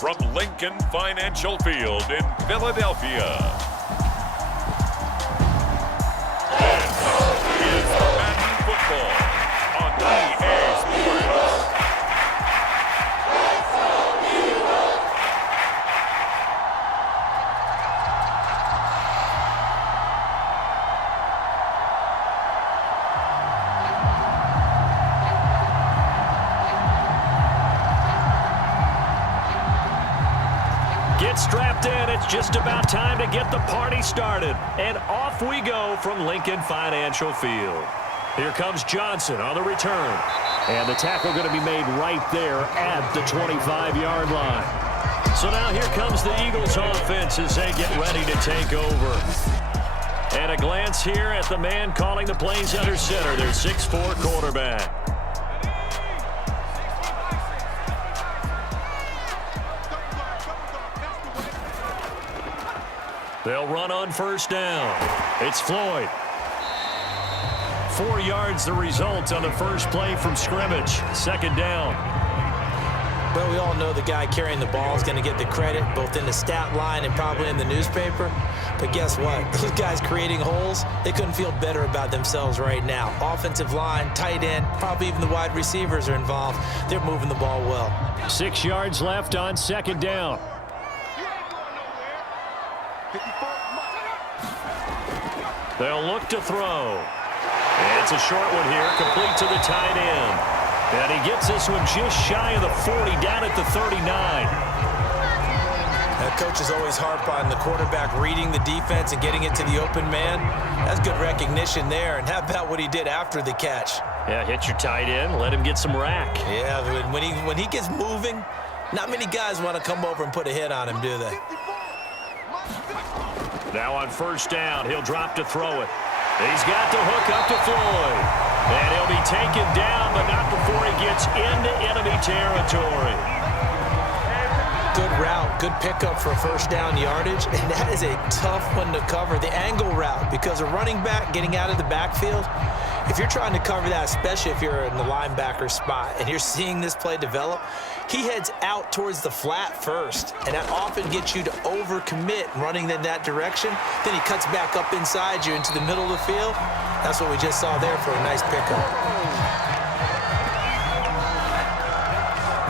from Lincoln Financial Field in Philadelphia. This is Madden Football on EA Sports. Get strapped in. It's just about time to get the party started. And off we go from Lincoln Financial Field. Here comes Johnson on the return. And the tackle going to be made right there at the 25-yard line. So now here comes the Eagles offense as they get ready to take over. And a glance here at the man calling the plays under center, their 6'4" quarterback. They'll run on first down. It's Floyd. 4 yards the result on the first play from scrimmage. Second down. Well, we all know the guy carrying the ball is going to get the credit, both in the stat line and probably in the newspaper. But guess what? Those guys creating holes, they couldn't feel better about themselves right now. Offensive line, tight end, probably even the wide receivers are involved. They're moving the ball well. 6 yards left on second down. They'll look to throw. It's a short one here, complete to the tight end. And he gets this one just shy of the 40, down at the 39. That coach is always harp on the quarterback reading the defense and getting it to the open man. That's good recognition there. And how about what he did after the catch? Yeah, hit your tight end, let him get some rack. Yeah, when he gets moving, not many guys want to come over and put a hit on him, do they? Now on first down, he'll drop to throw it. He's got the hook up to Floyd. And he'll be taken down, but not before he gets into enemy territory. Good route, good pickup for first down yardage, and that is a tough one to cover. The angle route, because a running back getting out of the backfield, if you're trying to cover that, especially if you're in the linebacker spot and you're seeing this play develop, he heads out towards the flat first, and that often gets you to overcommit running in that direction. Then he cuts back up inside you into the middle of the field. That's what we just saw there for a nice pickup.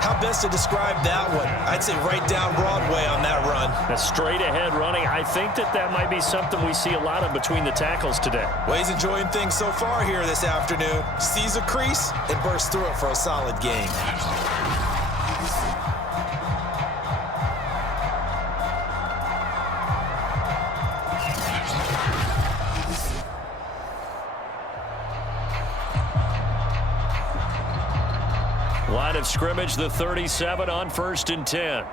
How best to describe that one? I'd say right down Broadway on that run. That's straight ahead running. I think that might be something we see a lot of between the tackles today. Well, he's enjoying things so far here this afternoon. Sees a crease and bursts through it for a solid game. Line of scrimmage, the 37 on 1st and 10.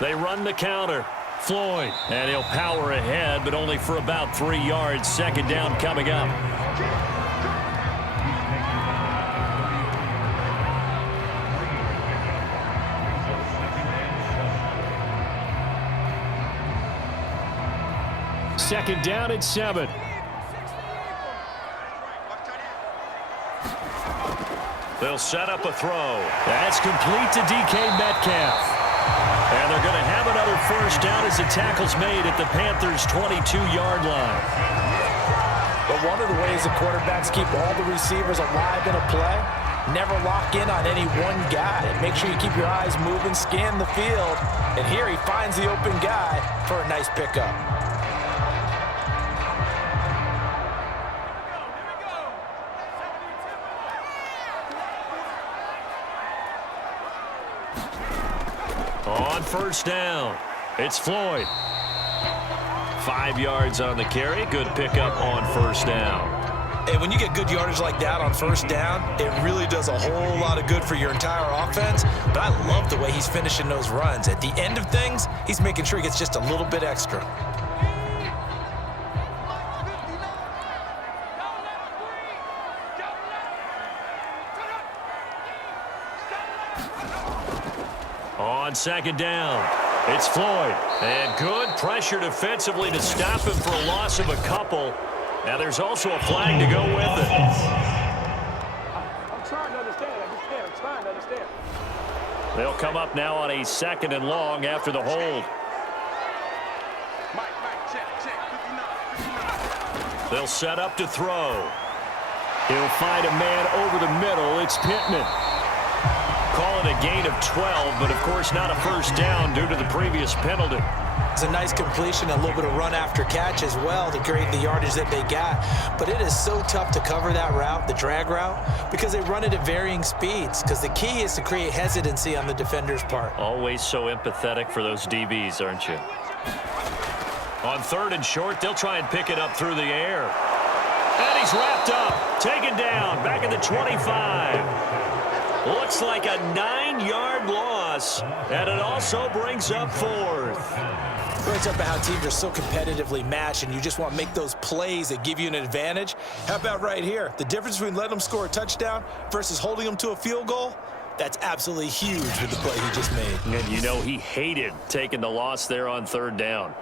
They run the counter. Floyd, and he'll power ahead, but only for about 3 yards. Second down coming up. Second down at 7. They'll set up a throw. That's complete to DK Metcalf. And they're going to have another first down as the tackle's made at the Panthers' 22-yard line. But one of the ways the quarterbacks keep all the receivers alive in a play, never lock in on any one guy. Make sure you keep your eyes moving, scan the field. And here he finds the open guy for a nice pickup. On first down, it's Floyd. 5 yards on the carry. Good pickup on first down. And when you get good yardage like that on first down, it really does a whole lot of good for your entire offense. But I love the way he's finishing those runs. At the end of things, he's making sure he gets just a little bit extra. On second down, it's Floyd. And good pressure defensively to stop him for a loss of a couple. Now there's also a flag to go with it. I'm trying to understand. I just can't. I'm trying to understand. They'll come up now on a 2nd and long after the hold. They'll set up to throw. He'll find a man over the middle. It's Pittman. Call it a gain of 12, but of course not a first down due to the previous penalty. It's a nice completion, a little bit of run after catch as well to create the yardage that they got. But it is so tough to cover that route, the drag route, because they run it at varying speeds. Because the key is to create hesitancy on the defender's part. Always so empathetic for those DBs, aren't you? On 3rd and short, they'll try and pick it up through the air. And he's wrapped up, taken down, back at the 25. Looks like a 9-yard loss, and it also brings up 4th. Brings up how teams are so competitively matched, and you just want to make those plays that give you an advantage. How about right here? The difference between letting them score a touchdown versus holding them to a field goal, that's absolutely huge with the play he just made. And you know he hated taking the loss there on 3rd down.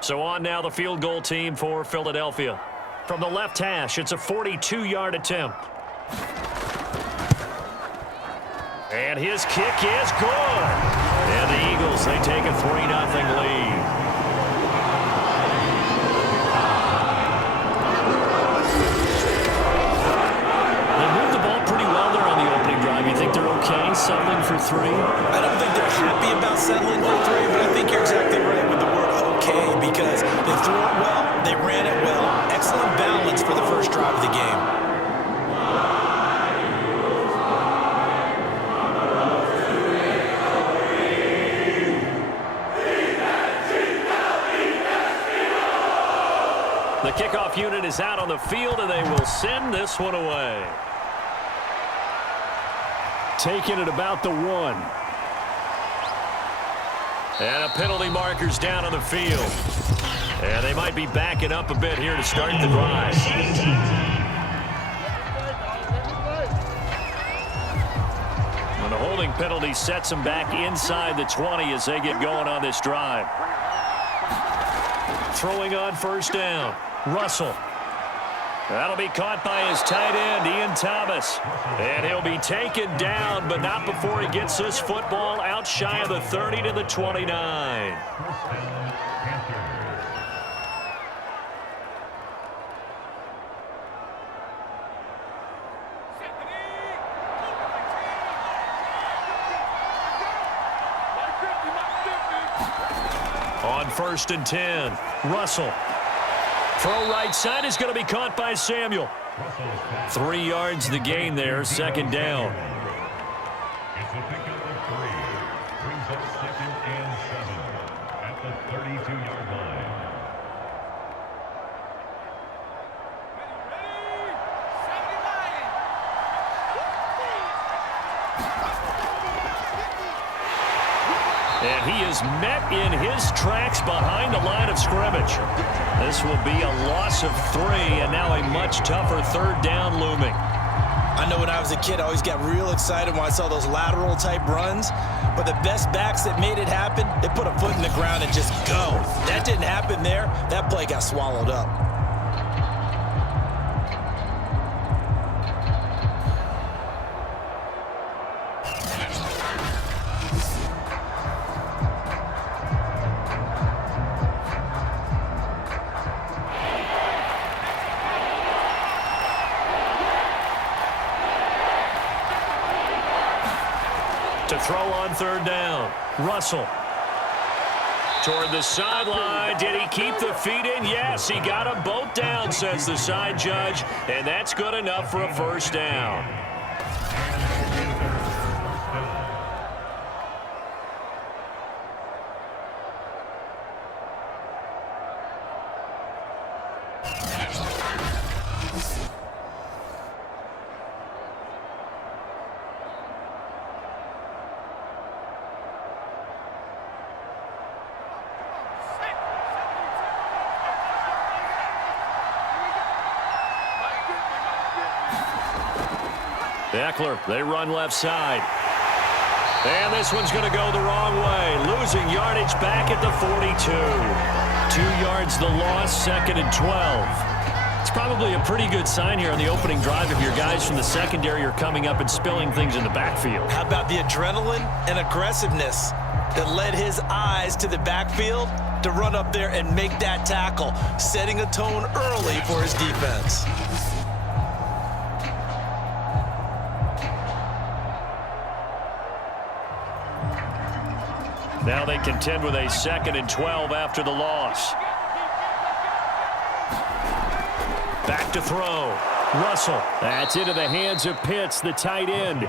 So on now the field goal team for Philadelphia. From the left hash, it's a 42-yard attempt. And his kick is good. And the Eagles, they take a 3-0 lead. They moved the ball pretty well there on the opening drive. You think they're okay settling for 3? I don't think they're happy about settling for 3, but I think you're exactly right with the word okay, because they threw it well, they ran it well. Excellent balance for the first drive of the game. The kickoff unit is out on the field, and they will send this one away. Taking it about the 1. And a penalty marker's down on the field. And they might be backing up a bit here to start the drive. And the holding penalty sets them back inside the 20 as they get going on this drive. Throwing on 1st down. Russell. That'll be caught by his tight end, Ian Thomas. And he'll be taken down, but not before he gets this football out shy of the 30 to the 29. On 1st and 10, Russell. Throw right side is going to be caught by Samuel. 3 yards the gain there, 2nd down. It's a pickup of 3. Brings up 2nd and 7 at the 32-yard line. And he is met in his tracks behind the line of scrimmage. This will be a loss of 3, and now a much tougher 3rd down looming. I know when I was a kid, I always got real excited when I saw those lateral-type runs. But the best backs that made it happen, they put a foot in the ground and just go. That didn't happen there. That play got swallowed up. To throw on 3rd down, Russell. Toward the sideline. Did he keep the feet in? Yes, he got them both down, says the side judge, and that's good enough for a 1st down. Eckler, they run left side. And this one's going to go the wrong way. Losing yardage back at the 42. 2 yards the loss, 2nd and 12. It's probably a pretty good sign here on the opening drive if your guys from the secondary are coming up and spilling things in the backfield. How about the adrenaline and aggressiveness that led his eyes to the backfield to run up there and make that tackle, setting a tone early for his defense. Now they contend with a 2nd and 12 after the loss. Back to throw. Russell. That's into the hands of Pitts, the tight end.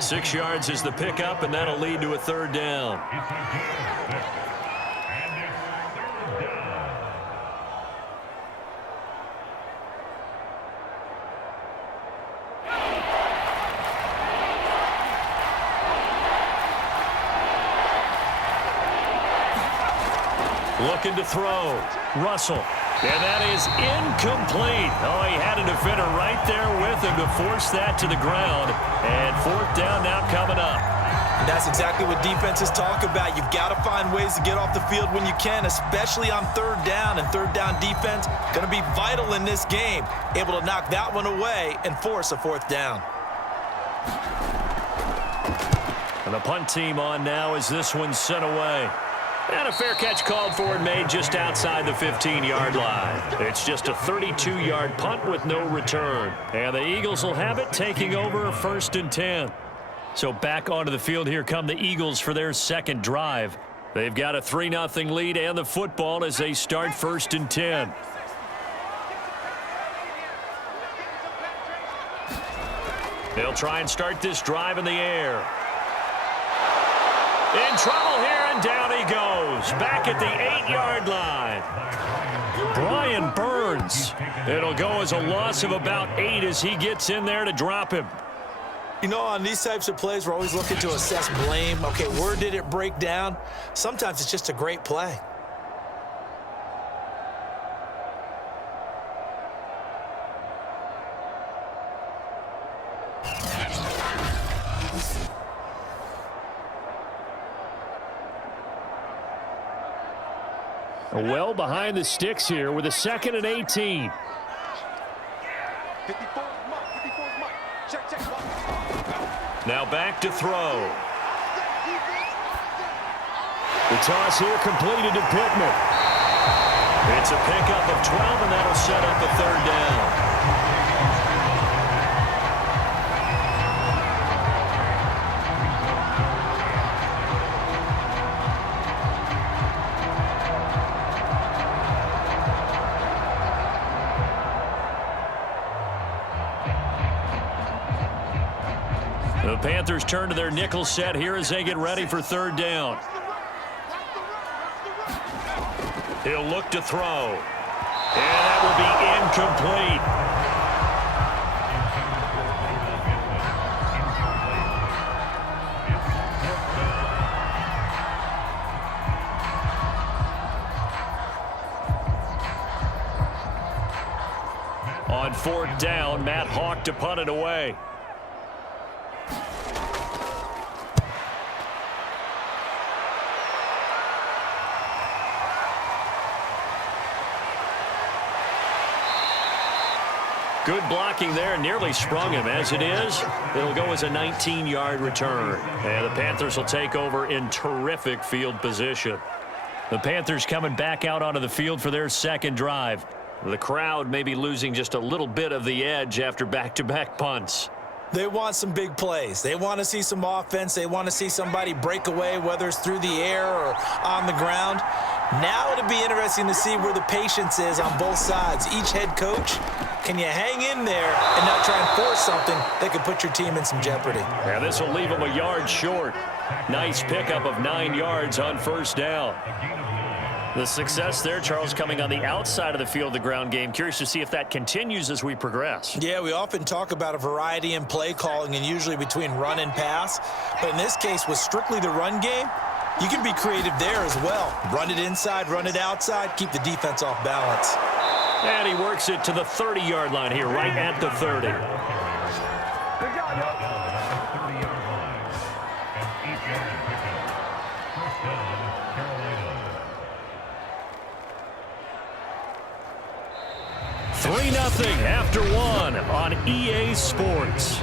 6 yards is the pickup, and that'll lead to a 3rd down. Looking to throw. Russell. And that is incomplete. Oh, he had a defender right there with him to force that to the ground. And 4th down now coming up. And that's exactly what defenses talk about. You've got to find ways to get off the field when you can, especially on 3rd down. And 3rd down defense going to be vital in this game. Able to knock that one away and force a 4th down. And the punt team on now as this one's sent away. And a fair catch called for and made just outside the 15-yard line. It's just a 32-yard punt with no return. And the Eagles will have it, taking over 1st and 10. So back onto the field here come the Eagles for their 2nd drive. They've got a 3-0 lead and the football as they start 1st and 10. They'll try and start this drive in the air. In trouble here, and down he goes. Back at the 8-yard line. Brian Burns. It'll go as a loss of about 8 as he gets in there to drop him. You know, on these types of plays, we're always looking to assess blame. Okay, where did it break down? Sometimes it's just a great play. Well behind the sticks here with a 2nd and 18. Now back to throw. The toss here completed to Pittman. It's a pickup of 12, and that'll set up a 3rd down. The Panthers turn to their nickel set here as they get ready for 3rd down. He'll look to throw. And that will be incomplete. On 4th down, Matt Hawk to punt it away. Good blocking there, nearly sprung him. As it is, it'll go as a 19-yard return. And the Panthers will take over in terrific field position. The Panthers coming back out onto the field for their 2nd drive. The crowd may be losing just a little bit of the edge after back-to-back punts. They want some big plays. They want to see some offense. They want to see somebody break away, whether it's through the air or on the ground. Now it'll be interesting to see where the patience is on both sides. Each head coach, can you hang in there and not try and force something that could put your team in some jeopardy? Yeah, this will leave them a yard short. Nice pickup of 9 yards on 1st down. The success there, Charles, coming on the outside of the field, the ground game. Curious to see if that continues as we progress. Yeah, we often talk about a variety in play calling and usually between run and pass. But in this case, with strictly the run game, you can be creative there as well. Run it inside, run it outside, keep the defense off balance. And he works it to the 30-yard line here, right at the 30. 3-0 after one on EA Sports.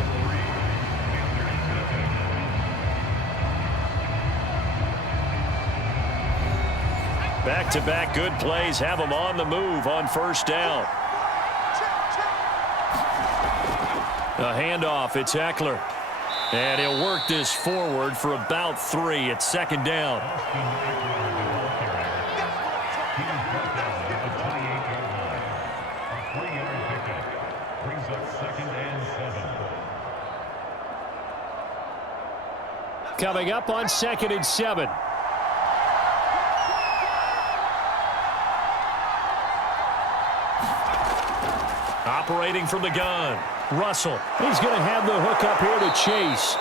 Back-to-back good plays have them on the move on first down. A handoff, it's Eckler. And he'll work this forward for about 3 at second down. Coming up on 2nd and 7. Operating from the gun, Russell. He's going to have the hook up here to Chase.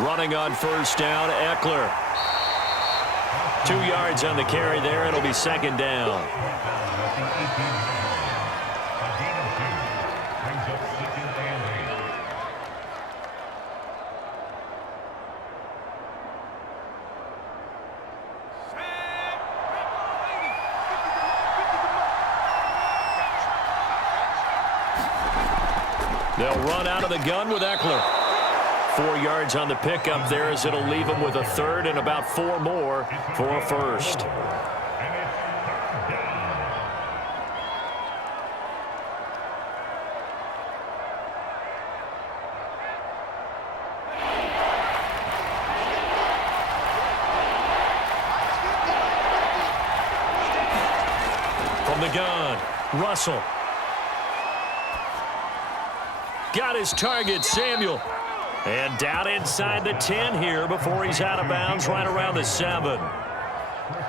Running on first down, Eckler. 2 yards on the carry there. It'll be second down. They'll run out of the gun with Eckler. 4 yards on the pickup there as it'll leave him with a third and about 4 more for a first. From the gun, Russell. Got his target, Samuel. And down inside the 10 here before he's out of bounds right around the 7.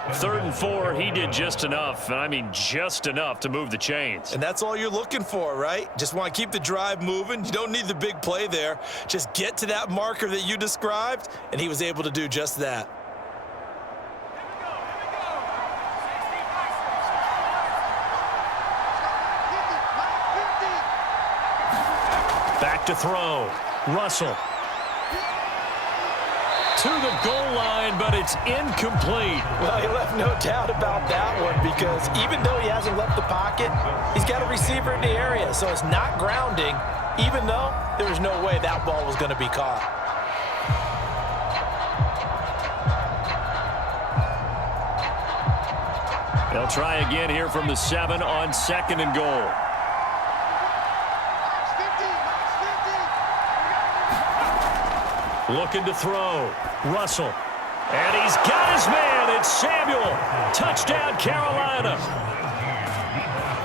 3rd and 4, he did just enough, and I mean just enough to move the chains. And that's all you're looking for, right? Just want to keep the drive moving. You don't need the big play there. Just get to that marker that you described, and he was able to do just that. Back to throw. Russell. To the goal line, but it's incomplete. Well, he left no doubt about that one because even though he hasn't left the pocket, he's got a receiver in the area, so it's not grounding, even though there was no way that ball was going to be caught. They'll try again here from the 7 on 2nd and goal. Looking to throw. Russell. And he's got his man. It's Samuel. Touchdown, Carolina.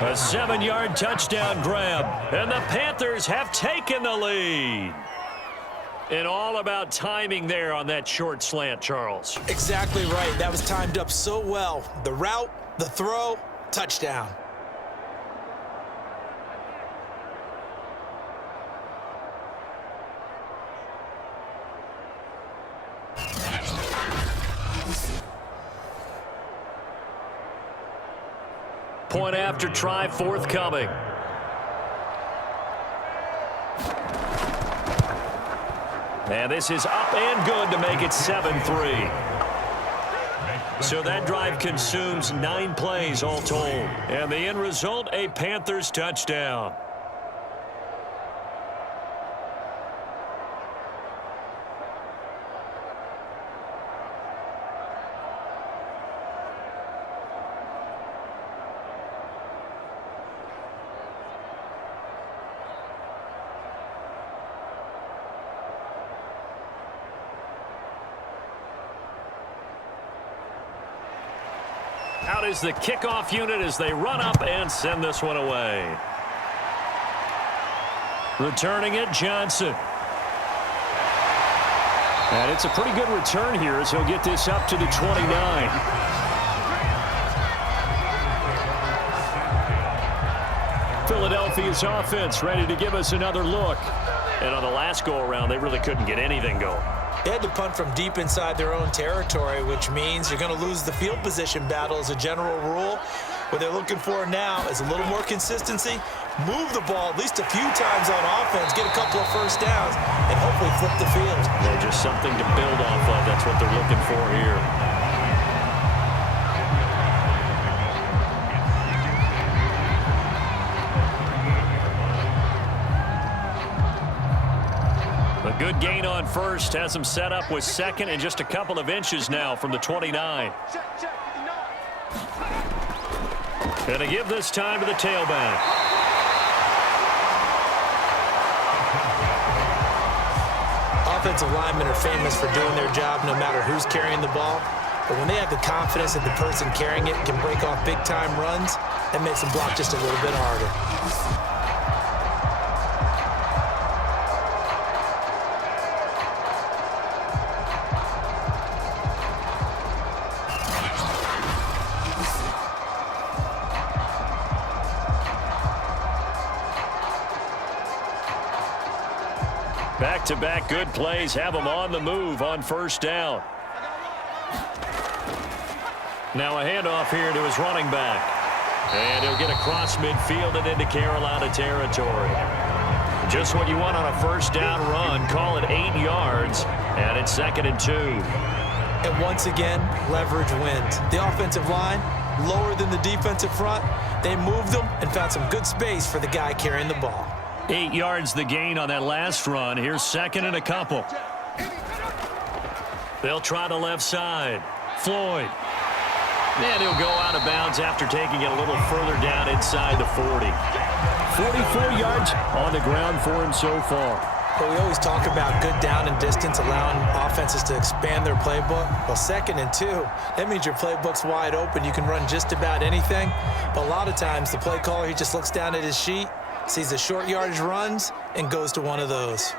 A 7-yard touchdown grab. And the Panthers have taken the lead. And all about timing there on that short slant, Charles. Exactly right. That was timed up so well. The route, the throw, touchdown. Point after try forthcoming. And this is up and good to make it 7-3. So that drive consumes 9 plays all told. And the end result, a Panthers touchdown. Out is the kickoff unit as they run up and send this one away. Returning it, Johnson. And it's a pretty good return here as he'll get this up to the 29. Philadelphia's offense ready to give us another look. And on the last go-around, they really couldn't get anything going. They had to punt from deep inside their own territory, which means you're going to lose the field position battle as a general rule. What they're looking for now is a little more consistency, move the ball at least a few times on offense, get a couple of first downs, and hopefully flip the field. Yeah, just something to build off of. That's what they're looking for here. A good gain on first has them set up with second and just a couple of inches now from the 29. Going to give this time to the tailback. Offensive linemen are famous for doing their job no matter who's carrying the ball. But when they have the confidence that the person carrying it can break off big-time runs, that makes them block just a little bit harder. Back-to-back good plays have them on the move on first down. Now a handoff here to his running back. And he'll get across midfield and into Carolina territory. Just what you want on a first down run. Call it 8 yards, and it's 2nd and 2. And once again, leverage wins. The offensive line, lower than the defensive front. They moved them and found some good space for the guy carrying the ball. 8 yards the gain on that last run. Here's 2nd and a couple. They'll try the left side. Floyd. And he'll go out of bounds after taking it a little further down inside the 40. 44 yards on the ground for him so far. But we always talk about good down and distance, allowing offenses to expand their playbook. Well, 2nd and 2, that means your playbook's wide open. You can run just about anything. But a lot of times, the play caller, he just looks down at his sheet, sees the short yardage runs, and goes to one of those.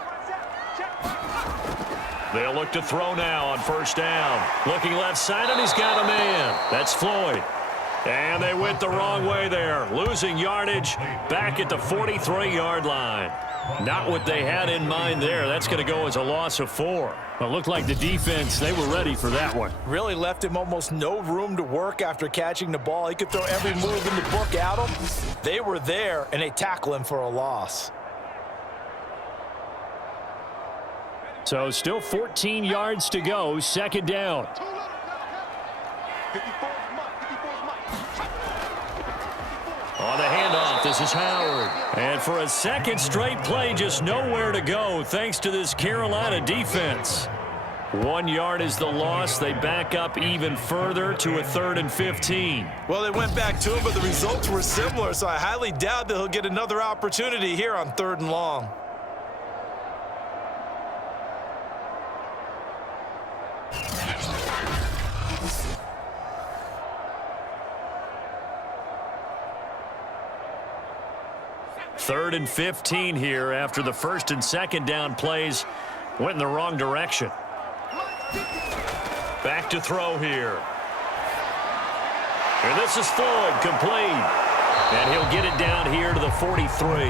They'll look to throw now on first down. Looking left side, and he's got a man. That's Floyd. And they went the wrong way there. Losing yardage back at the 43-yard line. Not what they had in mind there. That's going to go as a loss of 4. Well, it looked like the defense, they were ready for that one. Really left him almost no room to work after catching the ball. He could throw every move in the book at him. They were there, and they tackle him for a loss. So still 14 yards to go, 2nd down. On the handoff, this is Howard. And for a second straight play, just nowhere to go thanks to this Carolina defense. 1 yard is the loss. They back up even further to a 3rd and 15. Well, they went back to him, but the results were similar, so I highly doubt that he'll get another opportunity here on 3rd and long. Third and 15 here after the 1st and 2nd down plays went in the wrong direction. Back to throw here. And this is Floyd, complete. And he'll get it down here to the 43.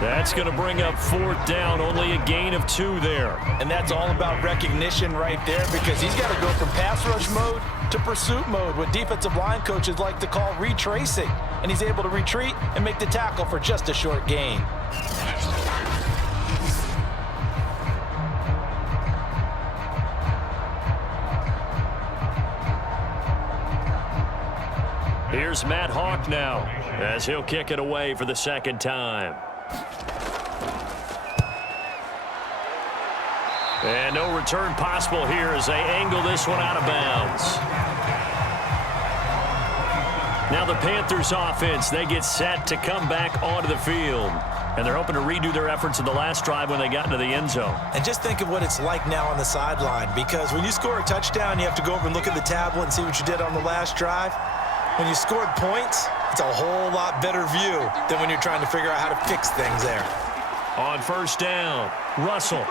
That's going to bring up 4th down, only a gain of 2 there. And that's all about recognition right there, because he's got to go from pass rush mode to pursuit mode, what defensive line coaches like to call retracing. And he's able to retreat and make the tackle for just a short gain. Here's Matt Hawk now as he'll kick it away for the 2nd time. And no return possible here as they angle this one out of bounds. Now the Panthers offense, they get set to come back onto the field. And they're hoping to redo their efforts in the last drive when they got into the end zone. And just think of what it's like now on the sideline, because when you score a touchdown, you have to go over and look at the tablet and see what you did on the last drive. When you scored points, it's a whole lot better view than when you're trying to figure out how to fix things there. On first down, Russell.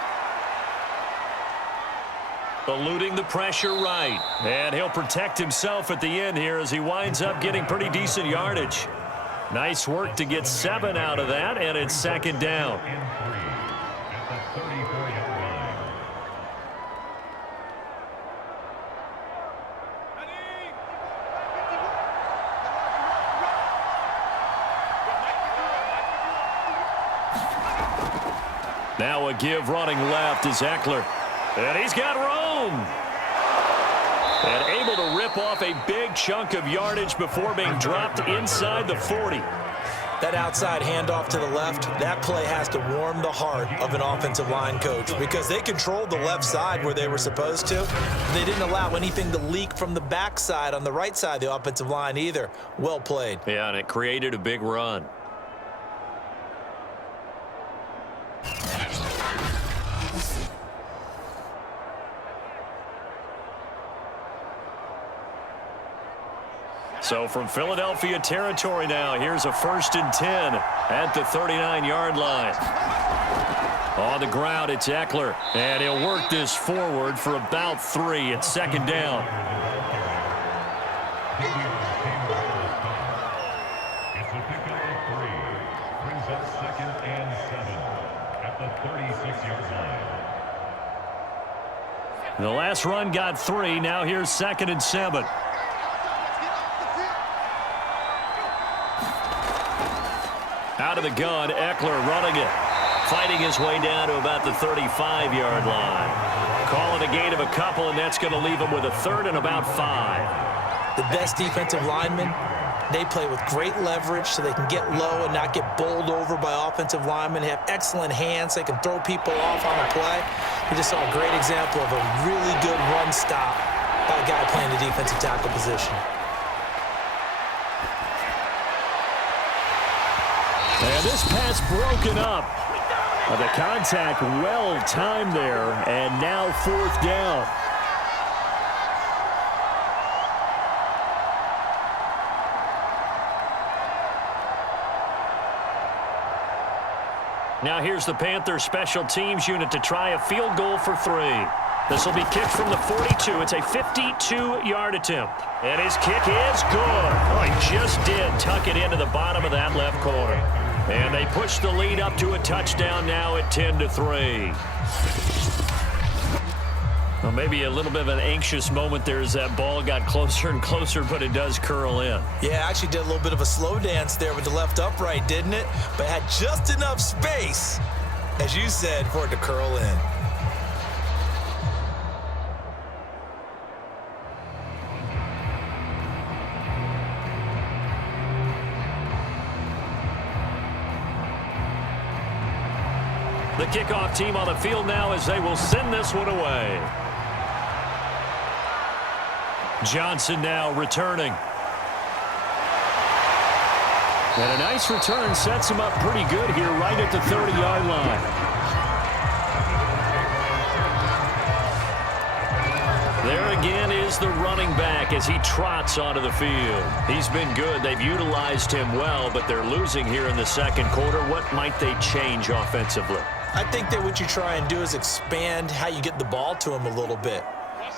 Eluding the pressure right. And he'll protect himself at the end here as he winds up getting pretty decent yardage. Nice work to get 7 out of that, and it's second down. And 3 at the 34-yard line. Now a give running left is Eckler. And he's got room. And able to rip off a big chunk of yardage before being dropped inside the 40. That outside handoff to the left, that play has to warm the heart of an offensive line coach because they controlled the left side where they were supposed to. They didn't allow anything to leak from the backside on the right side of the offensive line either. Well played. Yeah, and it created a big run. So from Philadelphia territory now, here's a 1st and 10 at the 39-yard line. On the ground, it's Eckler, and he'll work this forward for about 3. It's second down. It's a pickup of 3. Brings up 2nd and 7 at the 36-yard line. The last run got 3. Now here's 2nd and 7. Out of the gun, Eckler running it. Fighting his way down to about the 35-yard line. Calling a gain of a couple, and that's going to leave him with a 3rd and about 5. The best defensive linemen, they play with great leverage so they can get low and not get bowled over by offensive linemen. They have excellent hands. They can throw people off on a play. We just saw a great example of a really good run stop by a guy playing the defensive tackle position. And this pass broken up. The contact well timed there, and now 4th down. Now here's the Panthers special teams unit to try a field goal for 3. This will be kicked from the 42. It's a 52-yard attempt. And his kick is good. Oh, he just did tuck it into the bottom of that left corner. And they push the lead up to a touchdown now at 10-3. Well, maybe a little bit of an anxious moment there as that ball got closer and closer, but it does curl in. Yeah, actually did a little bit of a slow dance there with the left upright, didn't it? But had just enough space, as you said, for it to curl in. The kickoff team on the field now as they will send this one away. Johnson now returning. And a nice return sets him up pretty good here right at the 30-yard line. There again is the running back as he trots onto the field. He's been good. They've utilized him well, but they're losing here in the second quarter. What might they change offensively? I think that what you try and do is expand how you get the ball to him a little bit.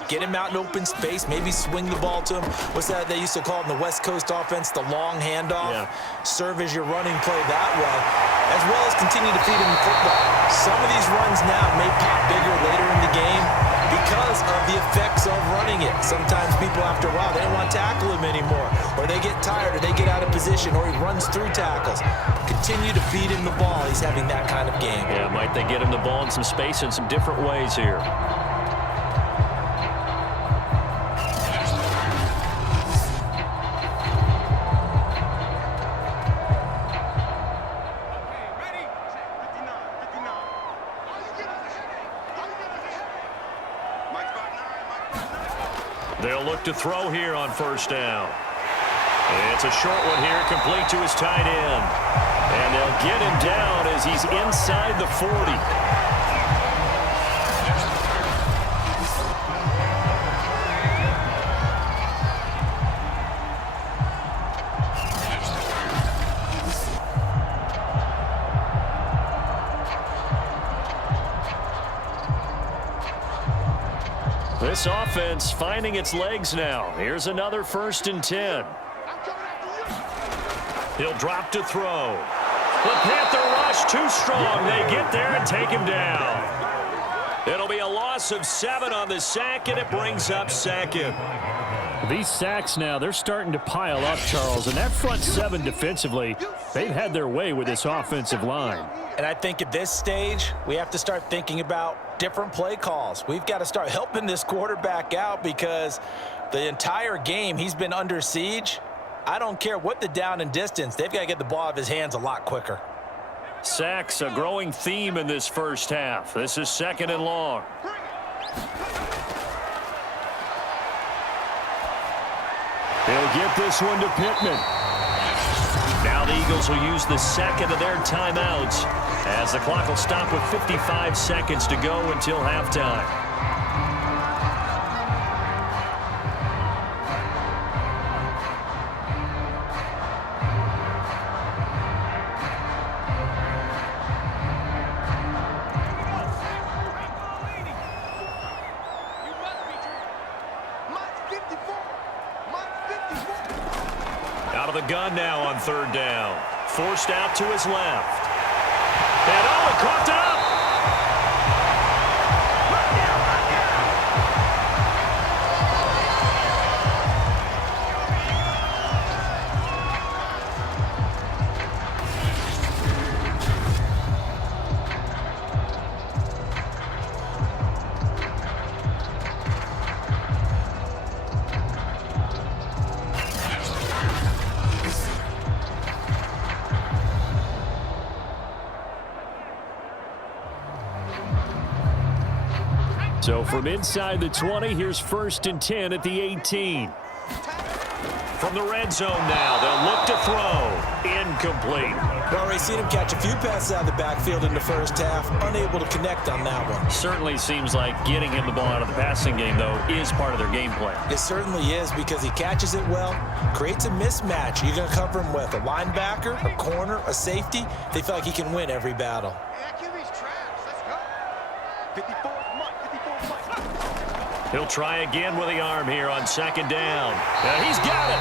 Get him out in open space, maybe swing the ball to him. What's that they used to call it in the West Coast offense, the long handoff? Yeah. Serve as your running play that way, as well as continue to feed him the football. Some of these runs now may pop bigger later in the game because of the effects of running it. Sometimes people, after a while, they don't want to tackle him anymore, or they get tired, or they get out of position, or he runs through tackles. Continue to feed him the ball. He's having that kind of game. Yeah, might they get him the ball in some space in some different ways here. They'll look to throw here on 1st down. It's a short one here, complete to his tight end. And they'll get him down as he's inside the 40. This offense finding its legs now. Here's another 1st and 10. He'll drop to throw. The Panther rush too strong. They get there and take him down. It'll be a loss of 7 on the sack, and it brings up second. These sacks now, they're starting to pile up, Charles. And that front 7 defensively, they've had their way with this offensive line. And I think at this stage, we have to start thinking about different play calls. We've got to start helping this quarterback out because the entire game he's been under siege. I don't care what the down and distance. They've got to get the ball out of his hands a lot quicker. Sacks, a growing theme in this first half. This is 2nd and long. He'll get this one to Pittman. Now the Eagles will use the second of their timeouts as the clock will stop with 55 seconds to go until halftime. Out of the gun now on 3rd down. Forced out to his left. And Owen coughed it up. So from inside the 20, here's 1st and 10 at the 18. From the red zone now, they'll look to throw. Incomplete. We've already seen him catch a few passes out of the backfield in the first half, unable to connect on that one. Certainly seems like getting him the ball out of the passing game, though, is part of their game plan. It certainly is because he catches it well, creates a mismatch. You're going to cover him with a linebacker, a corner, a safety. They feel like he can win every battle. He'll try again with the arm here on 2nd down. And he's got it.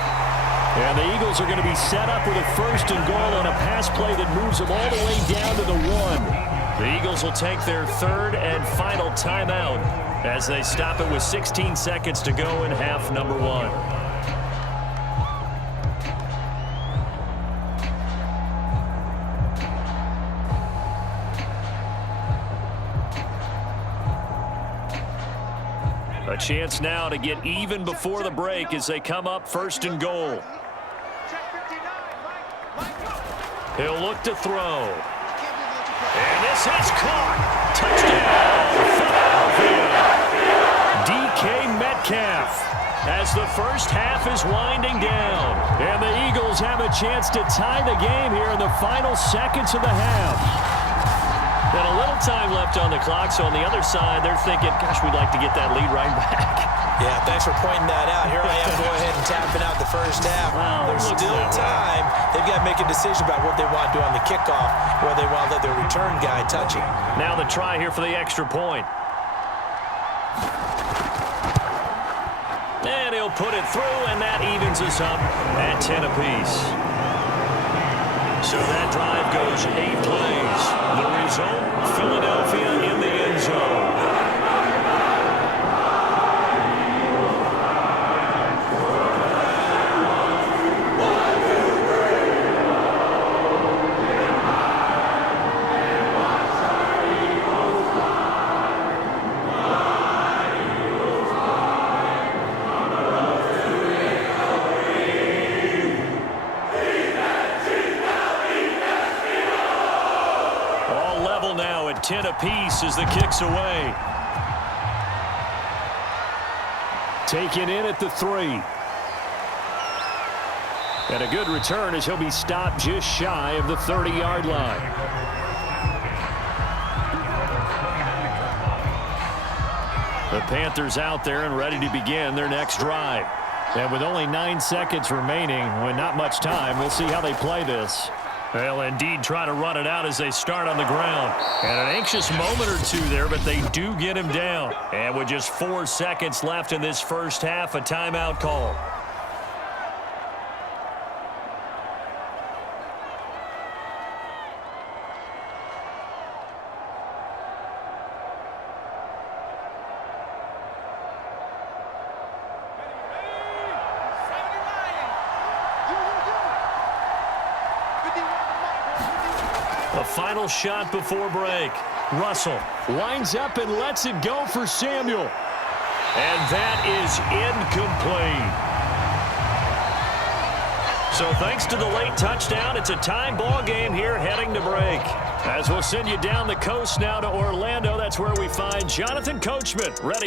And the Eagles are going to be set up with a 1st and goal on a pass play that moves them all the way down to the 1. The Eagles will take their 3rd and final timeout as they stop it with 16 seconds to go in half number 1. A chance now to get even before the break as they come up 1st and goal. He'll look to throw. And this is caught. Touchdown, Philadelphia. DK Metcalf as the first half is winding down. And the Eagles have a chance to tie the game here in the final seconds of the half. And a little time left on the clock, so on the other side, they're thinking, gosh, we'd like to get that lead right back. Yeah, thanks for pointing that out. Here I am going ahead and tapping out the first half. Well, there's still time. They've got to make a decision about what they want to do on the kickoff, whether they want to let their return guy touch it. Now the try here for the extra point. And he'll put it through, and that evens us up at 10 apiece. So that drive goes 8 plays. The result, Philadelphia in the end zone. Now at 10 apiece as the kick's away. Taken in at the 3. And a good return as he'll be stopped just shy of the 30-yard line. The Panthers out there and ready to begin their next drive. And with only 9 seconds remaining, with not much time, we'll see how they play this. They'll indeed try to run it out as they start on the ground. And an anxious moment or two there, but they do get him down. And with just 4 seconds left in this first half, a timeout call. The final shot before break. Russell lines up and lets it go for Samuel. And that is incomplete. So thanks to the late touchdown, it's a tie ball game here heading to break. As we'll send you down the coast now to Orlando, that's where we find Jonathan Coachman ready.